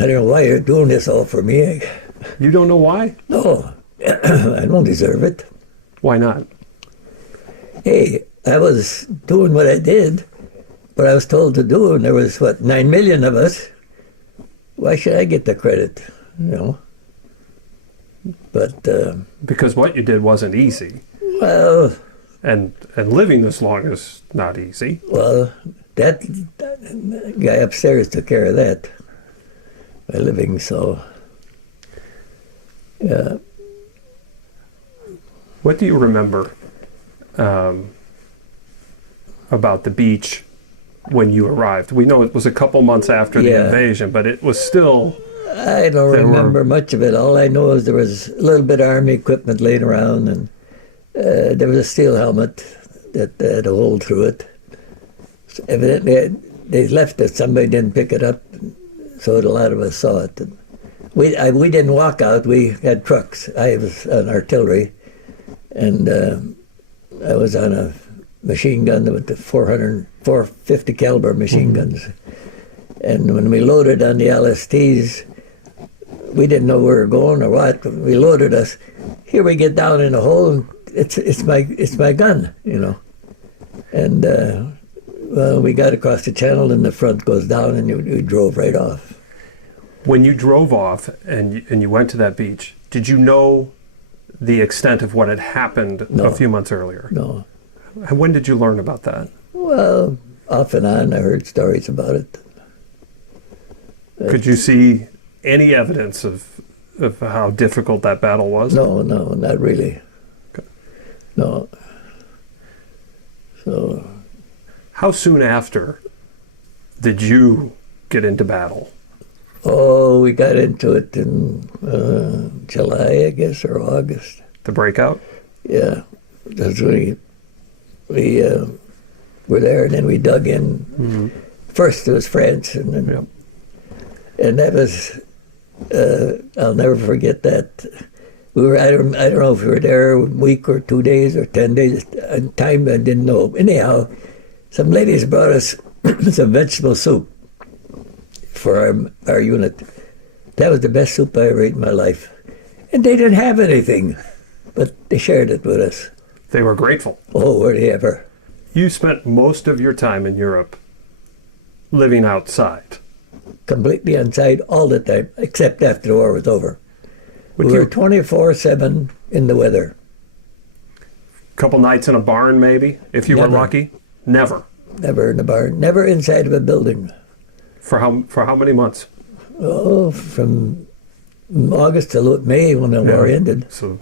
I don't know why you're doing this all for me. You don't know why? No, I don't deserve it. Why not? Hey, I was doing what I did, what I was told to do, and there was, 9 million of us. Why should I get the credit, But... because what you did wasn't easy. Well... And living this long is not easy. Well, that guy upstairs took care of that by living, so... Yeah. What do you remember about the beach when you arrived? We know it was a couple months after the invasion, but it was still... I don't remember much of it. All I know is there was a little bit of Army equipment laying around, and there was a steel helmet that had a hole through it. So evidently, they left it. Somebody didn't pick it up, so a lot of us saw it. And we didn't walk out. We had trucks. I was on artillery, and I was on a machine gun with the 450 caliber machine guns. And when we loaded on the LSTs, we didn't know where we were going or what. We loaded us. Here we get down in a hole. And it's my gun, And well, we got across the channel, and the front goes down, and we drove right off. When you drove off and you went to that beach, did you know the extent of what had happened a few months earlier? No. When did you learn about that? Well, off and on, I heard stories about it. Could you see any evidence of how difficult that battle was? No, not really. Okay. No. So. How soon after did you get into battle? Oh, we got into it in July, I guess, or August. The breakout? Yeah. That's when we were there, and then we dug in. Mm-hmm. First it was France, and then... Yep. And that was, I'll never forget that. We were, I don't know if we were there a week or 2 days or 10 days. Time I didn't know. Anyhow, some ladies brought us some vegetable soup for our unit. That was the best soup I ever ate in my life. And they didn't have anything, but they shared it with us. They were grateful. Oh, were they ever. You spent most of your time in Europe living outside. Completely inside all the time, except after the war was over. We were 24/7 in the weather. Couple nights in a barn, maybe, if you were lucky? Never? Never in a barn. Never inside of a building. For how many months? Oh, from August to May when the war ended. So.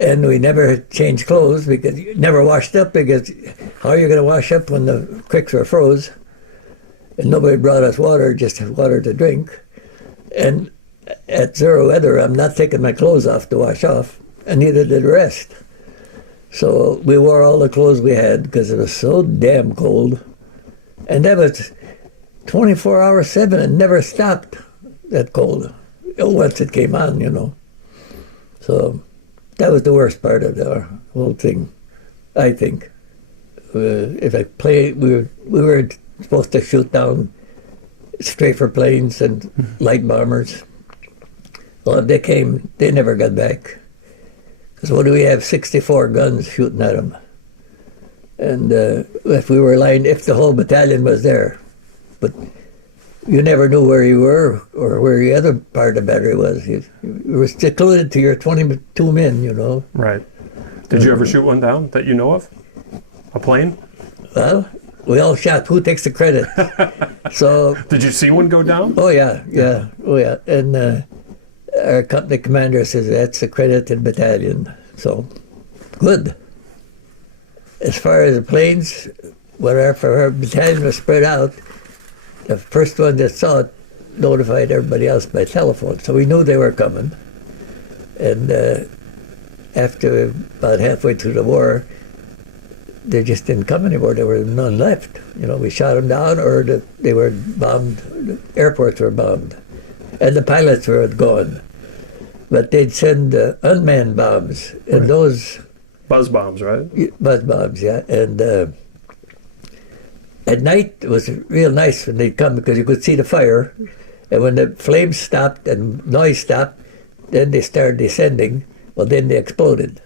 And we never changed clothes, because never washed up, because how are you going to wash up when the creeks were froze? And nobody brought us water, just water to drink. And at zero weather, I'm not taking my clothes off to wash off, and neither did the rest. So we wore all the clothes we had because it was so damn cold. And that was 24 hours, 7, and never stopped, that cold. Once it came on, So that was the worst part of the whole thing, I think. If I played, we were supposed to shoot down strafer planes and light bombers. Well, they came, they never got back. Because what do we have? 64 guns shooting at them. And if we were lying, if the whole battalion was there, but you never knew where you were or where the other part of the battery was. You were secluded to your 22 men, Right. Did you ever shoot one down that you know of? A plane? Well, we all shot. Who takes the credit? So. Did you see one go down? Oh yeah. Oh yeah. And our company commander says that's accredited battalion. So, good. As far as the planes, whatever our battalion was spread out, the first one that saw it notified everybody else by telephone. So we knew they were coming. And after about halfway through the war, they just didn't come anymore. There were none left. We shot them down, or they were bombed. The airports were bombed, and the pilots were gone. But they'd send unmanned bombs, and right. Those buzz bombs, right? Buzz bombs, yeah. And at night it was real nice when they'd come, because you could see the fire, And when the flames stopped and noise stopped, then they started descending. Well, then they exploded,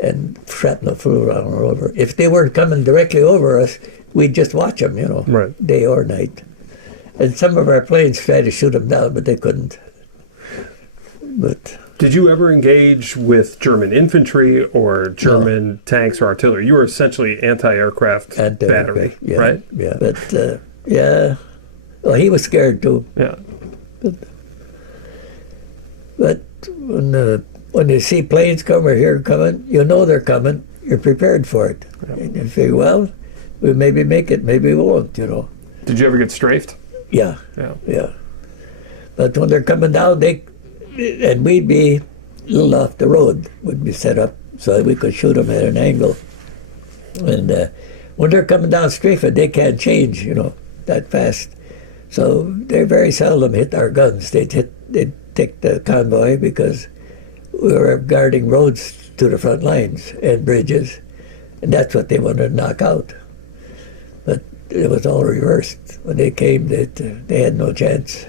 and shrapnel flew around all over. If they weren't coming directly over us, we'd just watch them, Right. day or night. And some of our planes tried to shoot them down, but they couldn't. But Did you ever engage with German infantry or German tanks or artillery? You were essentially anti-aircraft battery, yeah, right? Yeah, but yeah. Well, he was scared too. Yeah. But when you see planes come or hear them coming, you know they're coming. You're prepared for it. Yeah. And you figure, well, we maybe make it, maybe we won't. Did you ever get strafed? Yeah. Yeah. Yeah. But when they're coming down, and we'd be a little off the road, would be set up so that we could shoot them at an angle. And when they're coming down strafing, they can't change, that fast. So they very seldom hit our guns. They'd take the convoy because we were guarding roads to the front lines and bridges, and that's what they wanted to knock out. But it was all reversed. When they came, they had no chance.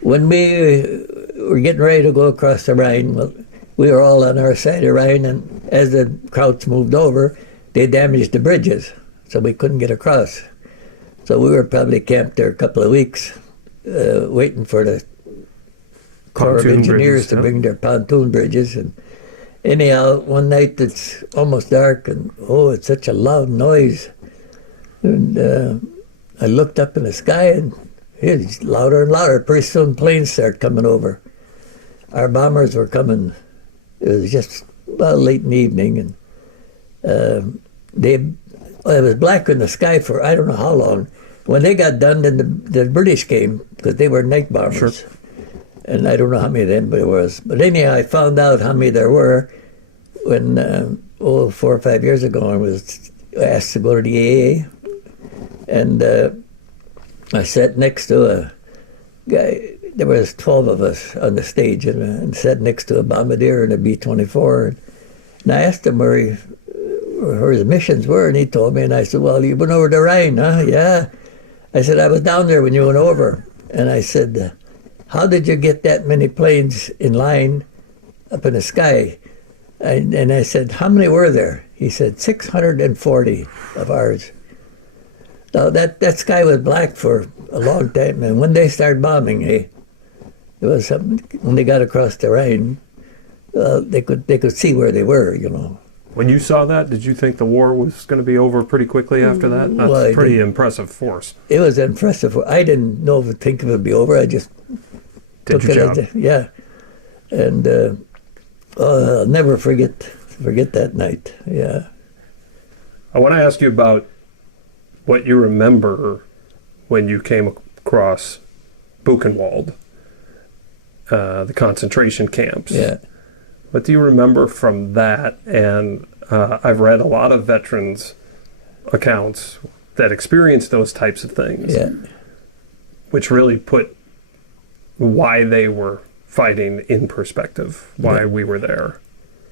When we were getting ready to go across the Rhine, well, we were all on our side of the Rhine, and as the Krauts moved over, they damaged the bridges, so we couldn't get across. So we were probably camped there a couple of weeks, waiting for the Corps of Pontoon Engineers bridges, to yeah. bring their pontoon bridges. And anyhow, one night it's almost dark, and it's such a loud noise. And I looked up in the sky, and it's louder and louder. Pretty soon planes started coming over. Our bombers were coming. It was just late in the evening, and it was black in the sky for I don't know how long. When they got done, then the British came, because they were night bombers. Sure. And I don't know how many of them there was. But anyhow, I found out how many there were when, 4 or 5 years ago, I was asked to go to the AA. And I sat next to a guy. There was 12 of us on the stage, and sat next to a bombardier and a B-24. And I asked him where his missions were, and he told me, and I said, well, you went over the Rhine, huh? Yeah. I said, I was down there when you went over. And I said, how did you get that many planes in line up in the sky? And I said, how many were there? He said, 640 of ours. Now, that sky was black for a long time, and when they started bombing, it was when they got across the Rhine, they could see where they were, When you saw that, did you think the war was going to be over pretty quickly after that? That's Well, pretty impressive force. It was impressive. I didn't think it would be over. I just Did took your it job. yeah. And I'll never forget that night. Yeah. I want to ask you about what you remember when you came across Buchenwald, the concentration camps. Yeah. What do you remember from that? And I've read a lot of veterans' accounts that experienced those types of things, Yeah. which really put why they were fighting in perspective, why we were there.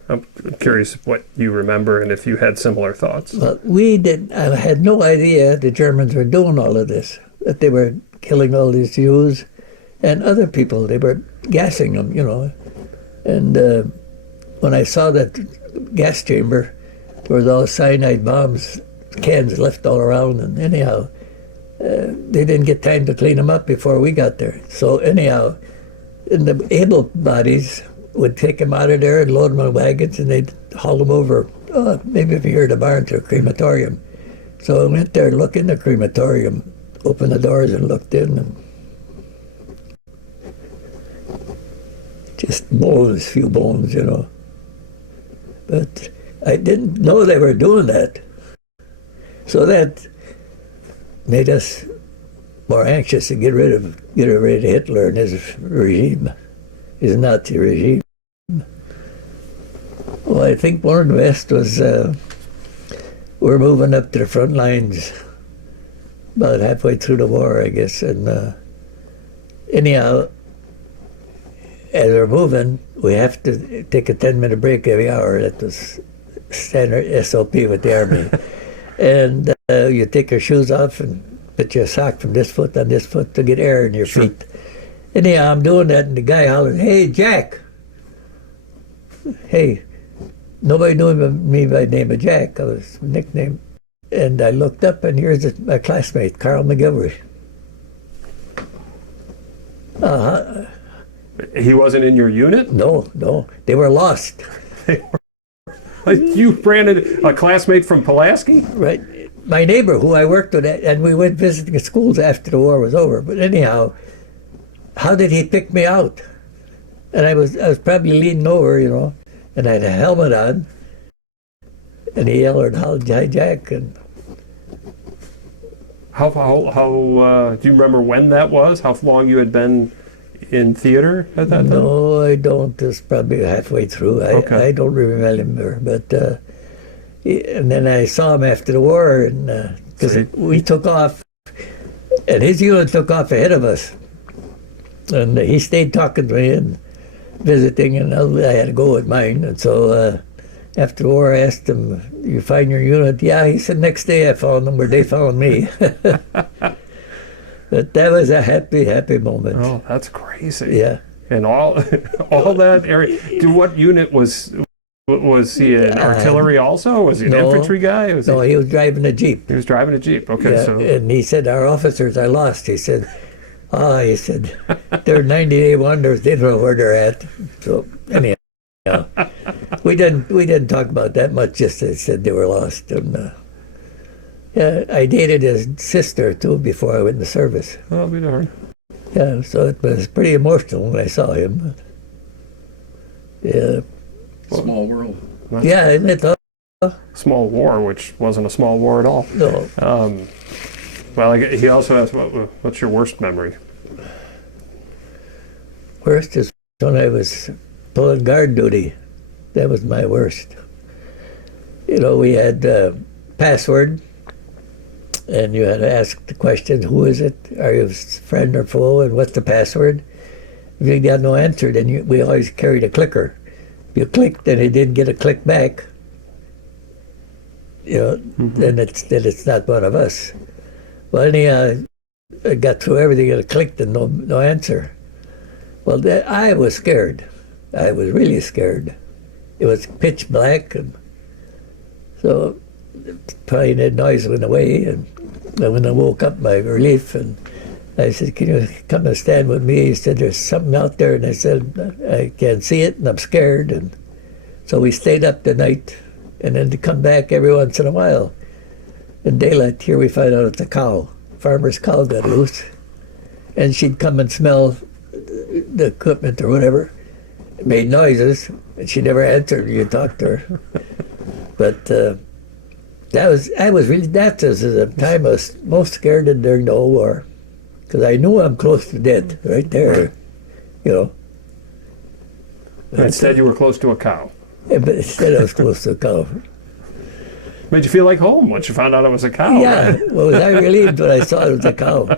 I'm curious what you remember and if you had similar thoughts. Well, I had no idea the Germans were doing all of this, that they were killing all these Jews and other people. They were gassing them, And when I saw that gas chamber, there was all cyanide bombs, cans left all around. And anyhow, they didn't get time to clean them up before we got there. So anyhow, and the able bodies would take them out of there and load them on wagons, and they'd haul them over, maybe if you heard a barn, to a crematorium. So I went there and looked in the crematorium, opened the doors and looked in, and just bones, few bones, But I didn't know they were doing that. So that made us more anxious to get rid of Hitler and his regime, his Nazi regime. Well, I think more and west was, we're moving up to the front lines about halfway through the war, I guess. And anyhow, as we're moving, we have to take a 10-minute break every hour. That was standard SOP with the Army. And you take your shoes off and put your sock from this foot on this foot to get air in your Sure. feet. Anyhow, I'm doing that, and the guy hollered, "Hey, Jack!" Hey, nobody knew me by the name of Jack. I was nickname. And I looked up, and here's my classmate, Carl McGilvery. He wasn't in your unit? No, they were lost. You ran into a classmate from Pulaski? Right, my neighbor, who I worked with, and we went visiting schools after the war was over. But anyhow, how did he pick me out? And I was probably leaning over, and I had a helmet on, and he yelled, "Hi, Jack!" And How do you remember when that was? How long you had been in theater at that time? no, I don't. It's probably halfway through. Okay. I don't remember, but and then I saw him after the war, and because we took off, and his unit took off ahead of us, and he stayed talking to me and visiting, and I had to go with mine, and so. After the war, I asked him, "You find your unit?" "Yeah," he said. "Next day I found them, where they found me." But that was a happy moment. Oh, that's crazy. Yeah. And all that area. What unit was he an artillery also? Was he an infantry guy? No, he was driving a Jeep. He was driving a Jeep. Okay, Yeah, so and he said, "Our officers are lost." He said, he said, "They're 90-day wonders. They don't know where they're at." So anyhow. We didn't talk about that much. Just I said they were lost, and yeah, I dated his sister too before I went in the service. I'll be darned. Yeah, so it was pretty emotional when I saw him. Yeah, Small world. yeah, isn't it? Small war, which wasn't a small war at all. No, Well, he also asked, what's your worst memory? worst is when I was pulling guard duty. That was my worst. We had password, and you had to ask the question, "Who is it? Are you a friend or foe? And what's the password?" If you got no answer, then we always carried a clicker. If you clicked and it didn't get a click back, then it's not one of us. Well, anyhow, I got through everything and it clicked and no answer. Well, I was scared. I was really scared. It was pitch black, and so trying that noise went away. And when I woke up, my relief, and I said, "Can you come and stand with me?" He said, "There's something out there," and I said, "I can't see it, and I'm scared." And so we stayed up the night, and then to come back every once in a while. In daylight, here we find out it's a cow. Farmer's cow got loose, and she'd come and smell the equipment or whatever. It made noises, and she never answered when you talked to her. But that was the time I was most scared of during the whole war, because I knew I'm close to death right there, Instead, you were close to a cow. But instead I was close to a cow. Made you feel like home once you found out it was a cow. Yeah, Right? well, was I relieved when I saw it was a cow.